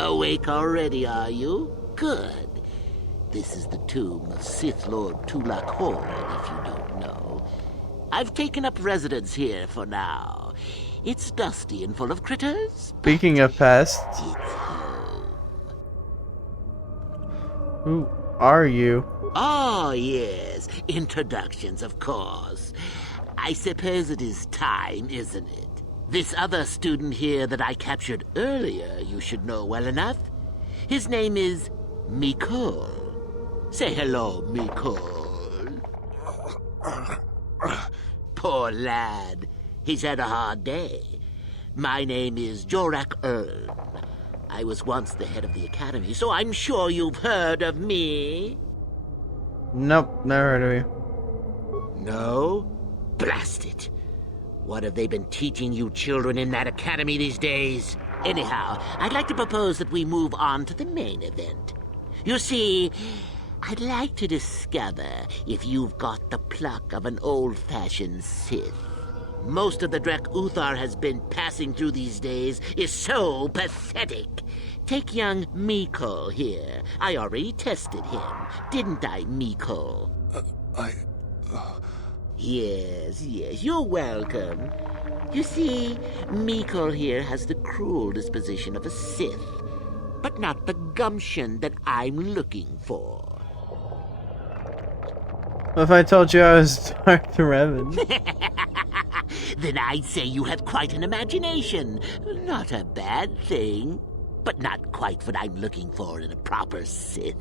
Awake already, are you? Good. This is the tomb of Sith Lord Tulak Hord, if you don't know. I've taken up residence here for now. It's dusty and full of critters. Speaking of pests, It's home. who are you? Oh, yes. Introductions, of course. I suppose it is time, isn't it? This other student here that I captured earlier, you should know well enough. His name is Mikol. Say hello, Mikol. Poor lad. He's had a hard day. My name is Jorak Ern. I was once the head of the academy, so I'm sure you've heard of me. Nope, never heard of you. No? Blast it. What have they been teaching you children in that academy these days? Anyhow, I'd like to propose that we move on to the main event. You see, I'd like to discover if you've got the pluck of an old-fashioned Sith. Most of the Drek Uthar has been passing through these days is so pathetic. Take young Mikol here. I already tested him, didn't I, Mikol? Yes, you're welcome. You see, Mikol here has the cruel disposition of a Sith, but not the gumption that I'm looking for. What if I told you I was Darth Revan? Then I'd say you have quite an imagination. Not a bad thing, but not quite what I'm looking for in a proper Sith.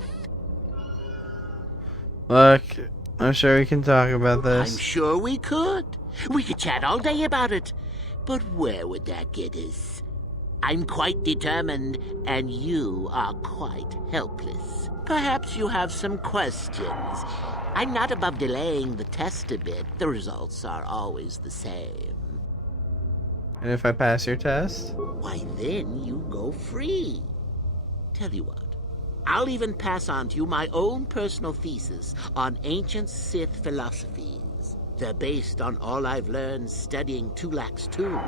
Look, I'm sure we can talk about this. I'm sure we could. We could chat all day about it. But where would that get us? I'm quite determined, and you are quite helpless. Perhaps you have some questions. I'm not above delaying the test a bit. The results are always the same. And if I pass your test? Why, then you go free. Tell you what, I'll even pass on to you my own personal thesis on ancient Sith philosophies. They're based on all I've learned studying Tulak's tomb.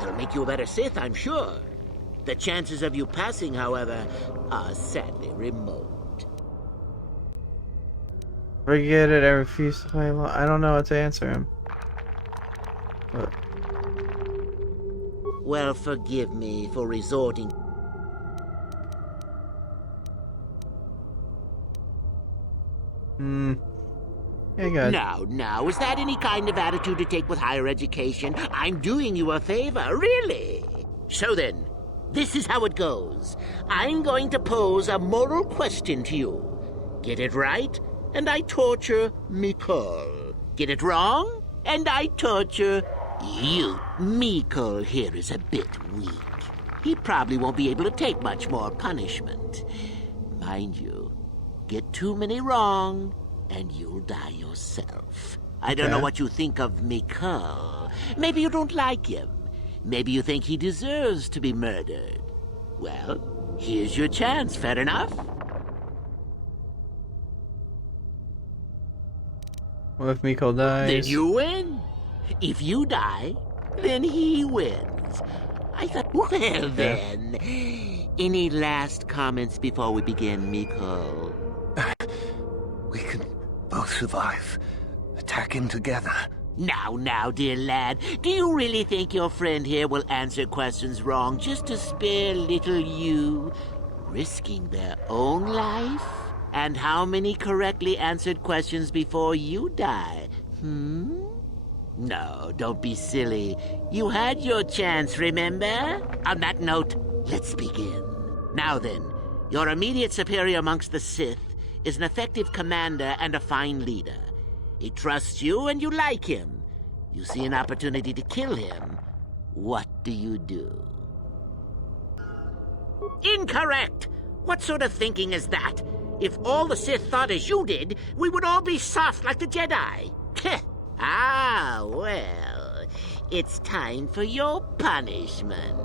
They'll make you a better Sith, I'm sure. The chances of you passing, however, are sadly remote. Forget it, I refuse to play along. I don't know what to answer him. But... Well, forgive me for resorting. Yeah, good. Now, is that any kind of attitude to take with higher education? I'm doing you a favor, really. So then, this is how it goes. I'm going to pose a moral question to you. Get it right, and I torture Mikol. Get it wrong, and I torture you. Mikol here is a bit weak. He probably won't be able to take much more punishment. Mind you, get too many wrong, and you'll die yourself. I don't know what you think of Mikol. Maybe you don't like him. Maybe you think he deserves to be murdered. Well, here's your chance, fair enough? What if Mikol dies? Then you win. If you die, then he wins. I thought, well then. Any last comments before we begin, Mikol? We can both survive. Attacking together. Now, dear lad, do you really think your friend here will answer questions wrong just to spare little you, risking their own life? And how many correctly answered questions before you die? No, don't be silly. You had your chance, remember? On that note, let's begin. Now then, your immediate superior amongst the Sith is an effective commander and a fine leader. He trusts you and you like him. You see an opportunity to kill him. What do you do? Incorrect! What sort of thinking is that? If all the Sith thought as you did, we would all be soft like the Jedi. Well, it's time for your punishment.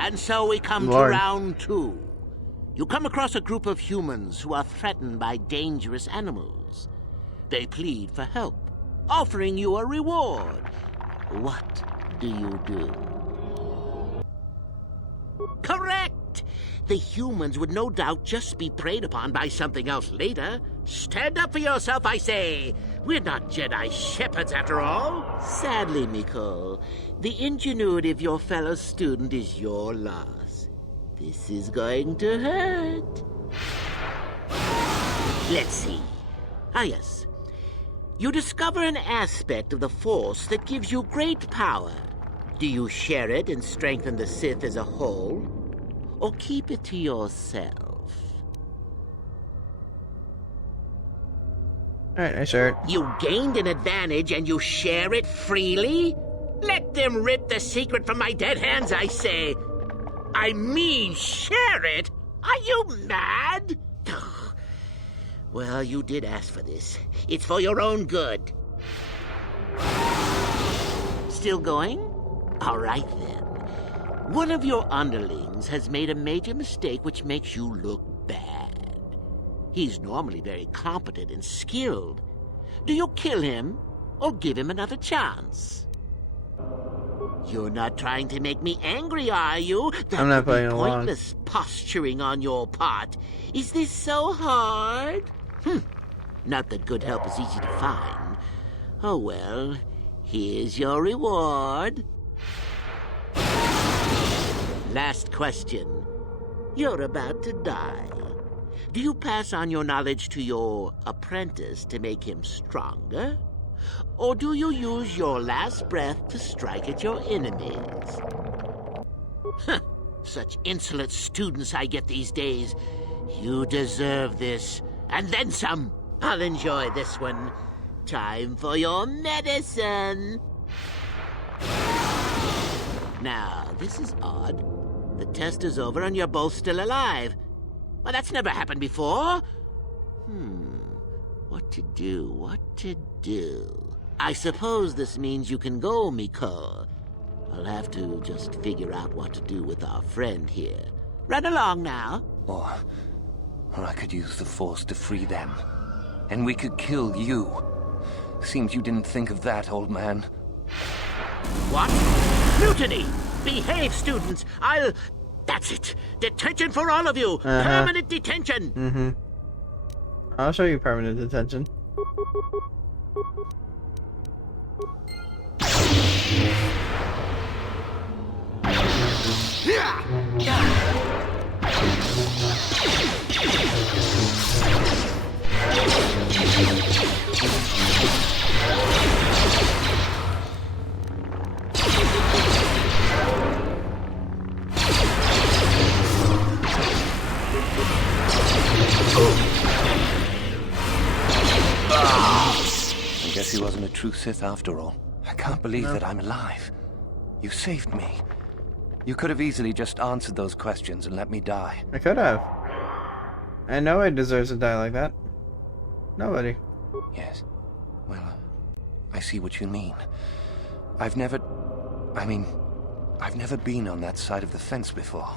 And so we come to round 2. You come across a group of humans who are threatened by dangerous animals. They plead for help, offering you a reward. What do you do? Correct! The humans would no doubt just be preyed upon by something else later. Stand up for yourself, I say! We're not Jedi shepherds, after all. Sadly, Miko, the ingenuity of your fellow student is your loss. This is going to hurt. Let's see. Ah, yes. You discover an aspect of the Force that gives you great power. Do you share it and strengthen the Sith as a whole? Or keep it to yourself? Alright, I share it. You gained an advantage and you share it freely? Let them rip the secret from my dead hands, I say. I mean, share it? Are you mad? Well, you did ask for this. It's for your own good. Still going? All right, then. One of your underlings has made a major mistake which makes you look bad. He's normally very competent and skilled. Do you kill him or give him another chance? You're not trying to make me angry, are you? That I'm not would be playing along. pointless posturing on your part. Is this so hard? Not that good help is easy to find. Oh well, here's your reward. Last question. You're about to die. Do you pass on your knowledge to your apprentice to make him stronger? Or do you use your last breath to strike at your enemies? Such insolent students I get these days. You deserve this, and then some. I'll enjoy this one. Time for your medicine. Now, this is odd. The test is over and you're both still alive. Well, that's never happened before. What to do? What to do? I suppose this means you can go, Miko. I'll have to just figure out what to do with our friend here. Run along now. Or I could use the Force to free them. And we could kill you. Seems you didn't think of that, old man. What? Mutiny! Behave, students! That's it! Detention for all of you! Permanent detention! I'll show you permanent detention. I guess he wasn't a true Sith after all. I can't believe that I'm alive. You saved me. You could have easily just answered those questions and let me die. I could have. And nobody deserves to die like that. Nobody. Yes. Well, I see what you mean. I've never been on that side of the fence before.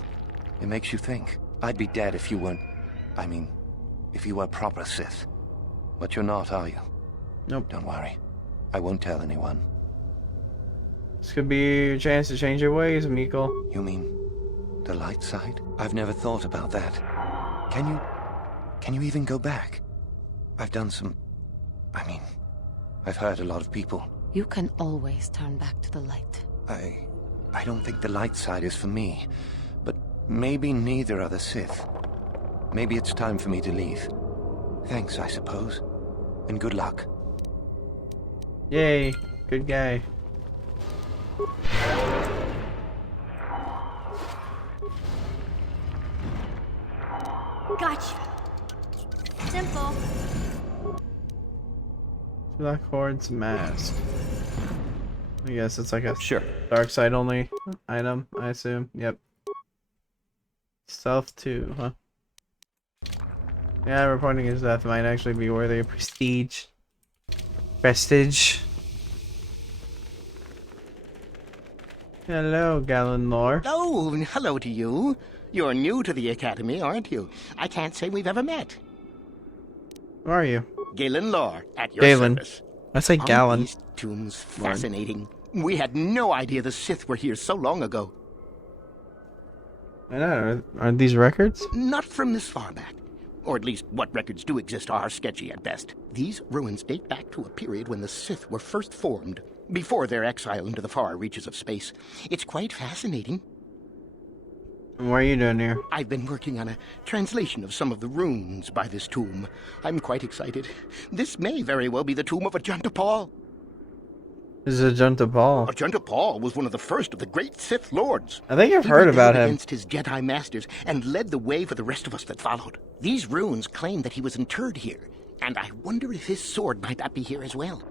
It makes you think. I'd be dead if you weren't... if you were proper Sith. But you're not, are you? Nope. Don't worry. I won't tell anyone. This could be your chance to change your ways, Miko. You mean the light side? I've never thought about that. Can you even go back? I've done some... I've hurt a lot of people. You can always turn back to the light. I don't think the light side is for me. But maybe neither are the Sith. Maybe it's time for me to leave. Thanks, I suppose. And good luck. Yay. Good guy. Gotcha. Simple. Black Horde's mask. I guess it's like a Sure. dark side only item, I assume. Yep. Stealth 2, huh? Yeah, reporting his death might actually be worthy of prestige. Prestige. Hello, Galen Lore. Oh, hello to you. You're new to the Academy, aren't you? I can't say we've ever met. Who are you? Galen Lore, at your Galen. service. I say Aren't Galen. these tombs fascinating? We had no idea the Sith were here so long ago. I know. Are these records? Not from this far back. Or at least what records do exist are sketchy at best. These ruins date back to a period when the Sith were first formed, before their exile into the far reaches of space. It's quite fascinating. What are you doing here? I've been working on a translation of some of the runes by this tomb. I'm quite excited. This may very well be the tomb of Ajunta Paul. This is Ajunta Paul. Ajunta Paul was one of the first of the great Sith Lords. I think I've heard about him. Against his Jedi masters and led the way for the rest of us that followed. These runes claim that he was interred here, and I wonder if his sword might not be here as well.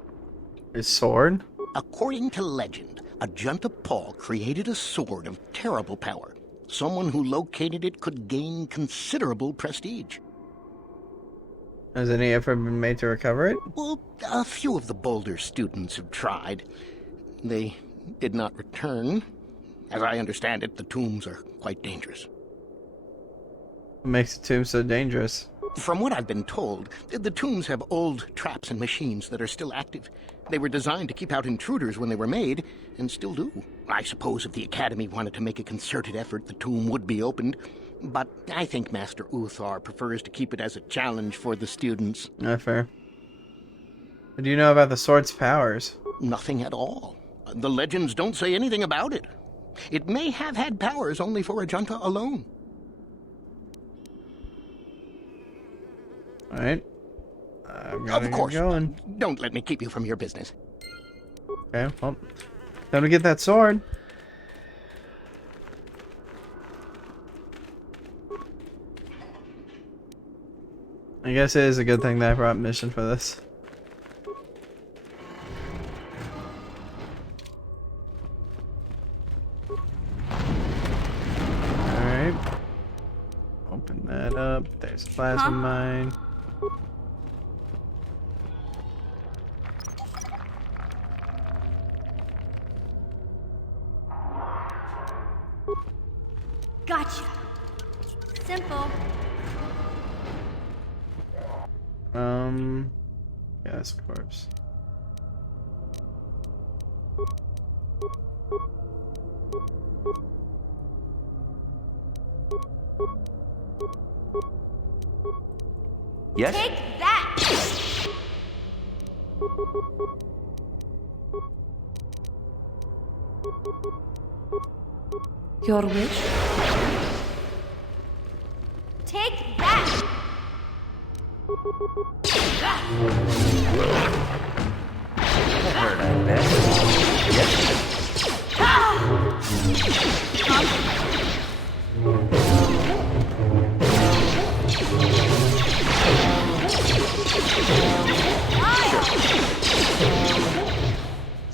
His sword? According to legend, Ajunta Paul created a sword of terrible power. Someone who located it could gain considerable prestige. Has any effort been made to recover it? Well, a few of the Boulder students have tried. They did not return. As I understand it, the tombs are quite dangerous. What makes the tomb so dangerous? From what I've been told, the tombs have old traps and machines that are still active. They were designed to keep out intruders when they were made, and still do. I suppose if the Academy wanted to make a concerted effort, the tomb would be opened. But I think Master Uthar prefers to keep it as a challenge for the students. Not fair. What do you know about the sword's powers? Nothing at all. The legends don't say anything about it. It may have had powers only for Ajunta alone. Alright. Of course. Going. Don't let me keep you from your business. Okay, well. Time to get that sword. I guess it is a good thing that I brought mission for this. Alright. Open that up. There's a plasma mine. Gotcha. Simple. Gas corpse. Yes? Take that! Your wish? Take that! That hurt, I bet. Yes?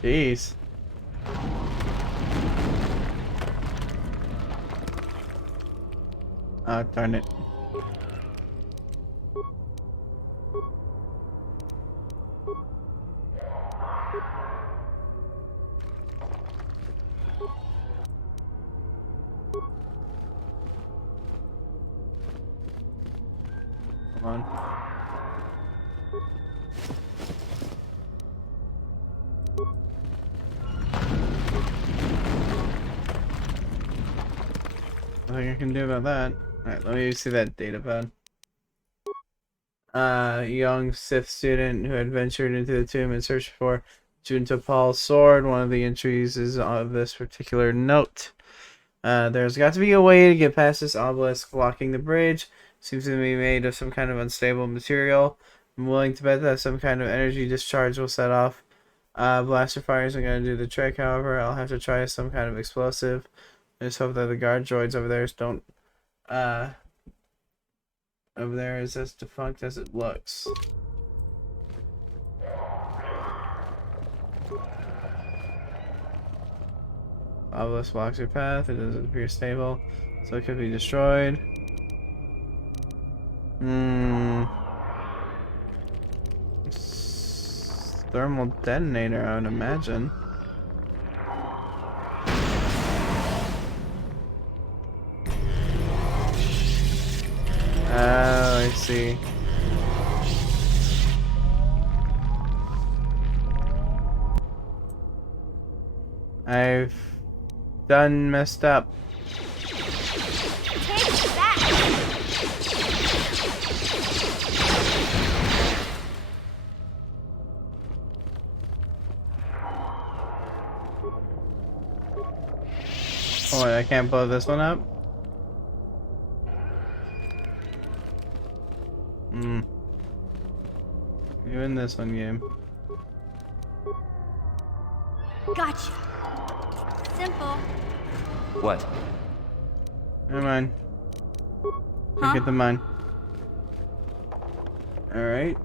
Jeez. Oh, darn it. Come on. Nothing I can do about that. Alright, let me see that data pad. Young Sith student who had ventured into the tomb in search for Junta Paul's sword. One of the entries is of this particular note. There's got to be a way to get past this obelisk blocking the bridge. Seems to be made of some kind of unstable material. I'm willing to bet that some kind of energy discharge will set off. Blaster fire isn't going to do the trick, however. I'll have to try some kind of explosive. I just hope that the guard droids over there don't... over there is as defunct as it looks. Obelisk blocks your path. It doesn't appear stable, so it could be destroyed. Thermal detonator, I would imagine. Oh, I see. I've done messed up. Oh, wait, I can't blow this one up? Even this one game. Gotcha. Simple. What? Never mind. Huh? Get the mine. Alright.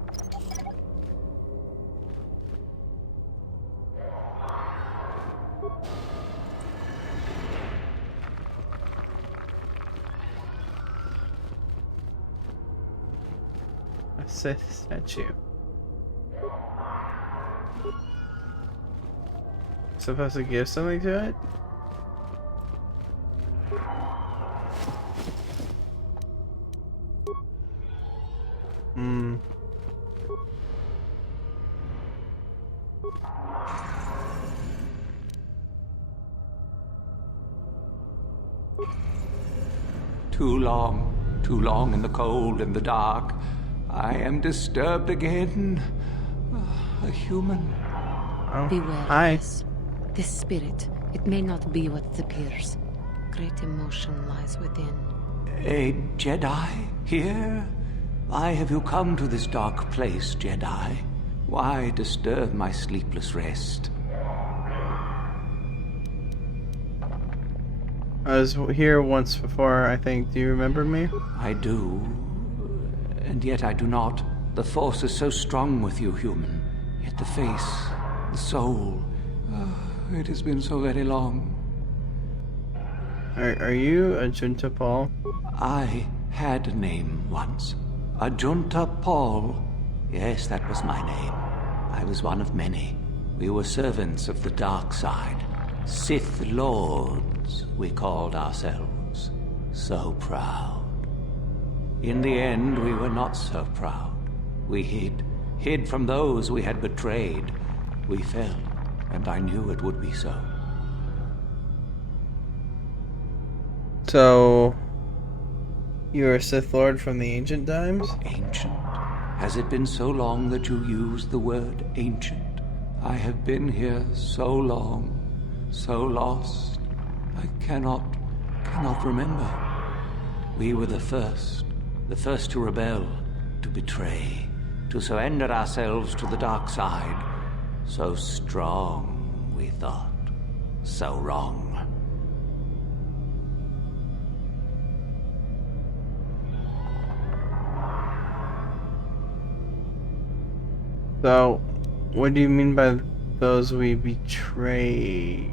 A Sith statue. Supposed to give something to it? Too long in the cold and the dark. I am disturbed again. A human. Oh, Beware hi. of this. This spirit, it may not be what it appears. Great emotion lies within. A Jedi here? Why have you come to this dark place, Jedi? Why disturb my sleepless rest? I was here once before, I think. Do you remember me? I do, and yet I do not. The Force is so strong with you, human. Yet the face, the soul... it has been so very long. Are you a Junta Paul? I had a name once. Ajunta Paul. Yes, that was my name. I was one of many. We were servants of the dark side. Sith Lords, we called ourselves. So proud. In the end, we were not so proud. We hid from those we had betrayed. We fell, and I knew it would be so. So, you're a Sith Lord from the ancient times? Ancient? Has it been so long that you used the word ancient? I have been here so long, so lost. I cannot remember. We were the first to rebel, to betray, to surrender ourselves to the dark side. So strong, we thought. So wrong. So, what do you mean by those we betray?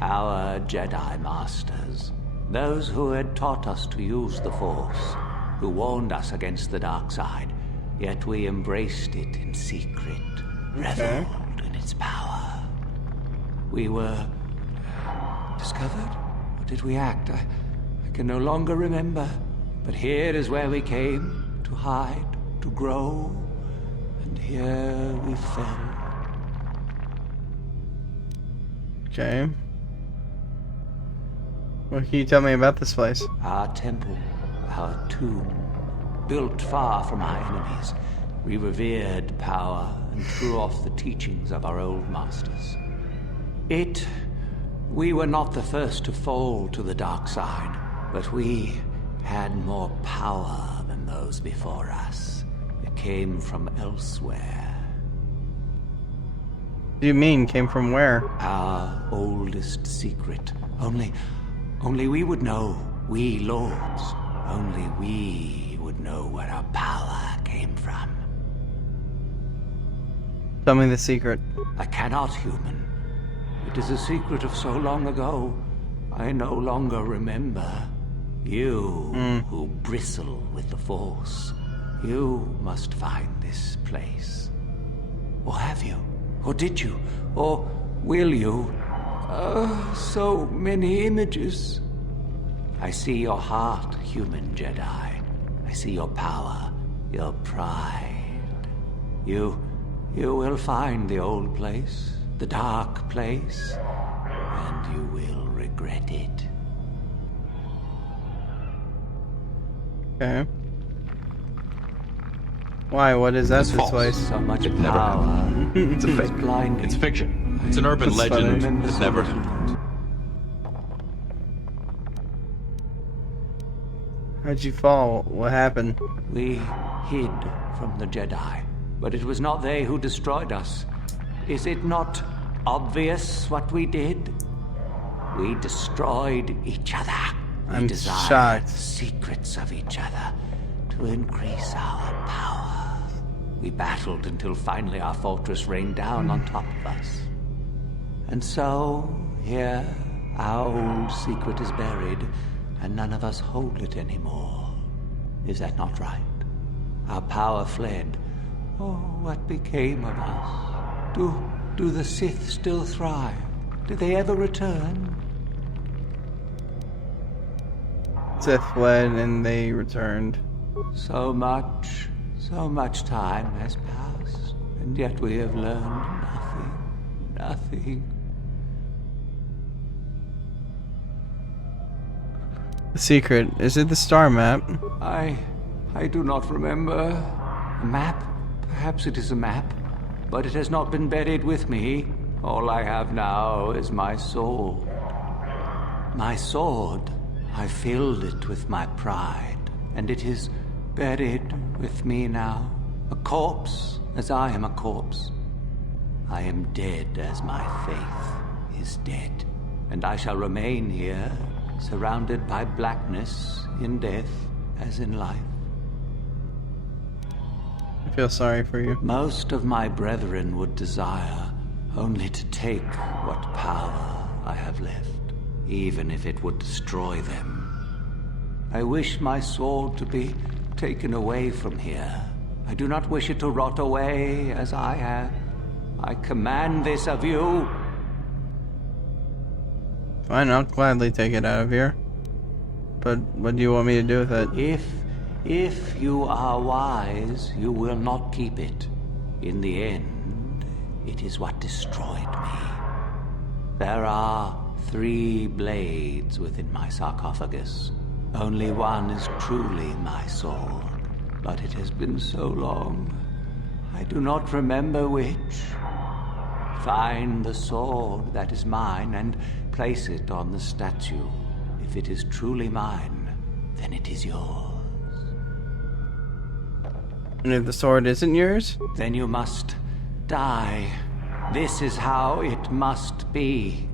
Our Jedi Masters. Those who had taught us to use the Force. Who warned us against the dark side. Yet we embraced it in secret. Reveled in its power. We were... discovered? Or did we act? I can no longer remember. But here is where we came. To hide. To grow. And here we fell. Okay. What can you tell me about this place? Our temple, our tomb, built far from our enemies. We revered power and threw off the teachings of our old masters. We were not the first to fall to the dark side, but we had more power than those before us. It came from elsewhere. What do you mean, came from where? Our oldest secret. Only we would know, we lords. Only we would know where our power came from. Tell me the secret. I cannot, human. It is a secret of so long ago, I no longer remember. You, who bristle with the Force, you must find this place. Or have you? Or did you? Or will you? So many images. I see your heart, human Jedi. I see your power, your pride. You will find the old place, the dark place, and you will regret it. Okay. Why? What is that It's this false. place? So much It never power. It's a fake. Blinding. It's fiction. It's an urban That's legend funny. that never happened. How'd you fall? What happened? We hid from the Jedi, but it was not they who destroyed us. Is it not obvious what we did? We destroyed each other. I'm We desired shocked. secrets of each other to increase our power. We battled until finally our fortress rained down on top of us. And so, here, our old secret is buried, and none of us hold it anymore. Is that not right? Our power fled. Oh, what became of us? Do the Sith still thrive? Did they ever return? Sith fled and they returned. So much time has passed, and yet we have learned nothing. The secret. Is it the star map? I do not remember. A map? Perhaps it is a map, but it has not been buried with me. All I have now is my sword. My sword. I filled it with my pride, and it is buried with me now. A corpse, as I am a corpse. I am dead as my faith is dead, and I shall remain here, surrounded by blackness in death as in life. I feel sorry for you. Most of my brethren would desire only to take what power I have left, even if it would destroy them. I wish my sword to be taken away from here. I do not wish it to rot away as I have. I command this of you. Fine, I'll gladly take it out of here. But what do you want me to do with it? If you are wise, you will not keep it. In the end, it is what destroyed me. There are 3 blades within my sarcophagus. Only one is truly my sword. But it has been so long, I do not remember which. Find the sword that is mine and place it on the statue. If it is truly mine, then it is yours. And if the sword isn't yours? Then you must die. This is how it must be.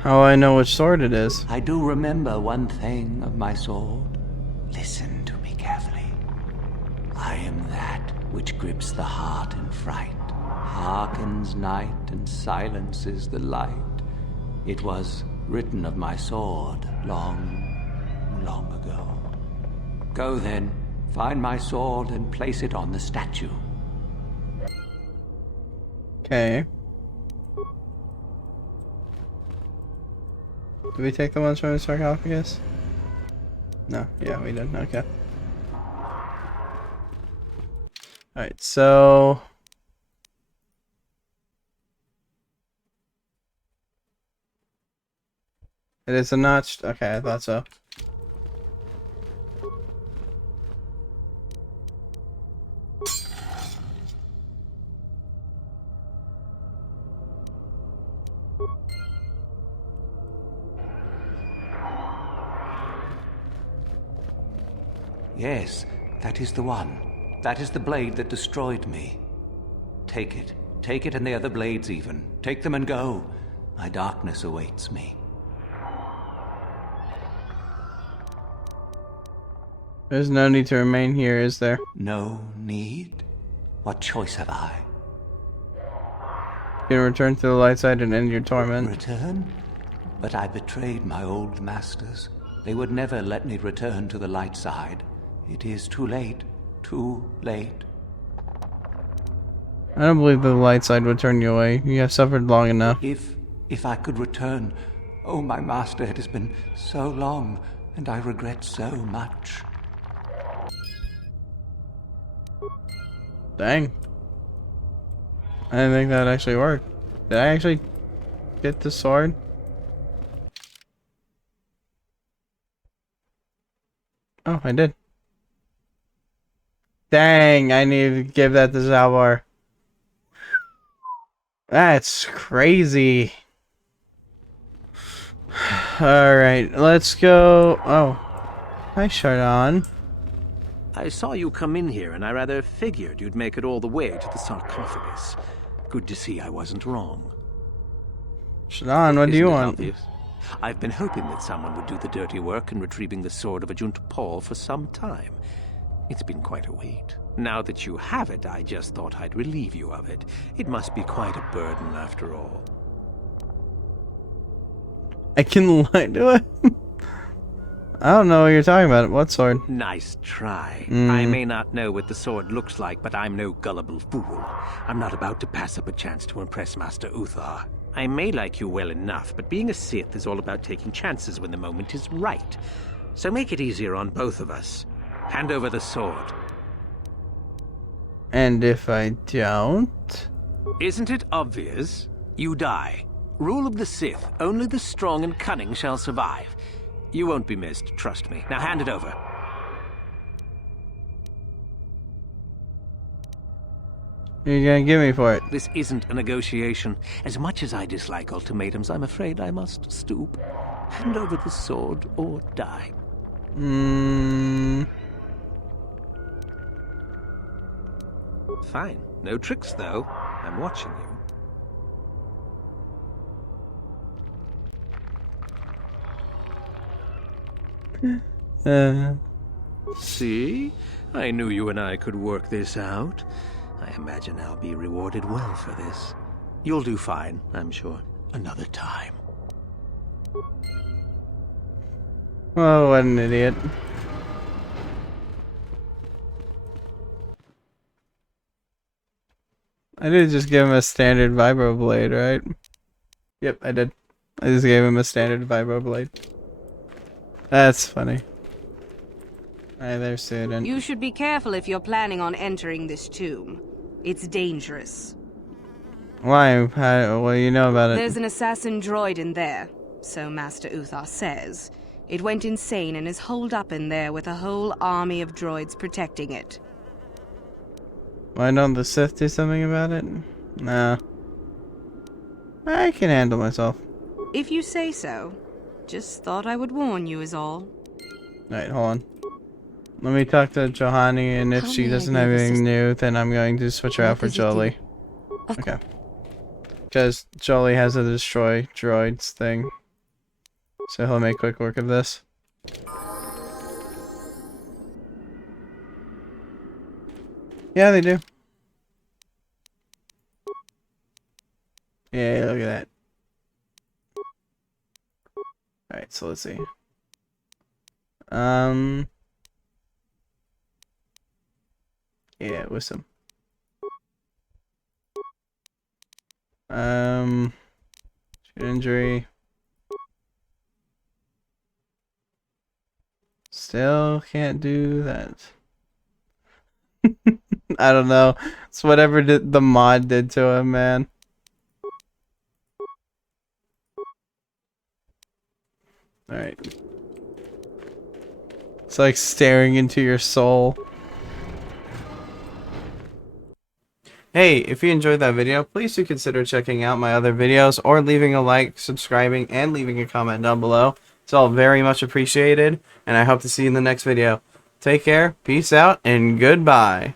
How do I know which sword it is? I do remember one thing of my sword. Listen to me carefully. I am that which grips the heart in fright, hearkens night and silences the light. It was written of my sword long, long ago. Go then, find my sword and place it on the statue. Okay. Did we take the ones from the sarcophagus? No, yeah, we did. Okay. Alright, so... It is a notched... Okay, I thought so. Yes, that is the one. That is the blade that destroyed me. Take it. Take it and the other blades even. Take them and go. My darkness awaits me. There's no need to remain here, is there? No need? What choice have I? You can return to the light side and end your torment. Return? But I betrayed my old masters. They would never let me return to the light side. It is too late. Too late. I don't believe the light side would turn you away. You have suffered long enough. If I could return. Oh, my master, it has been so long, and I regret so much. Dang. I didn't think that actually worked. Did I actually get the sword? Oh, I did. Dang, I need to give that to Zalbar. That's crazy. Alright, let's go. Oh, Hi, Shardon. I saw you come in here, and I rather figured you'd make it all the way to the sarcophagus. Good to see I wasn't wrong. Shardon, what do you Isn't it want? obvious? I've been hoping that someone would do the dirty work in retrieving the sword of Ajunta Paul for some time. It's been quite a wait. Now that you have it, I just thought I'd relieve you of it. It must be quite a burden after all. I can lie to it. I don't know what you're talking about. What sword? Nice try. I may not know what the sword looks like, but I'm no gullible fool. I'm not about to pass up a chance to impress Master Uthar. I may like you well enough, but being a Sith is all about taking chances when the moment is right. So make it easier on both of us. Hand over the sword. And if I don't? Isn't it obvious? You die. Rule of the Sith. Only the strong and cunning shall survive. You won't be missed, trust me. Now hand it over. What are you gonna give me for it? This isn't a negotiation. As much as I dislike ultimatums, I'm afraid I must stoop. Hand over the sword or die. Fine. No tricks, though. I'm watching you. See? I knew you and I could work this out. I imagine I'll be rewarded well for this. You'll do fine, I'm sure. Another time. Oh, what an idiot. I did just give him a standard vibro blade, right? Yep, I did. I just gave him a standard vibro blade. That's funny. Hi there, student. You should be careful if you're planning on entering this tomb. It's dangerous. Why? What do you know about it? There's an assassin droid in there, so Master Uthar says. It went insane and is holed up in there with a whole army of droids protecting it. Why don't the Sith do something about it? Nah. I can handle myself. If you say so. Just thought I would warn you is all. Alright, hold on. Let me talk to Johanny, and if How she may I doesn't be have of anything assist- new, then I'm going to switch her What out for does it do? Jolie. Of Okay. Because Jolie has a destroy droids thing. So he'll make quick work of this. Yeah, they do. Yeah, look at that. Alright, so let's see. Yeah, wisdom. Shoot injury. Still can't do that. I don't know. It's whatever the mod did to him, man. Alright. It's like staring into your soul. Hey, if you enjoyed that video, please do consider checking out my other videos or leaving a like, subscribing, and leaving a comment down below. It's all very much appreciated, and I hope to see you in the next video. Take care, peace out, and goodbye.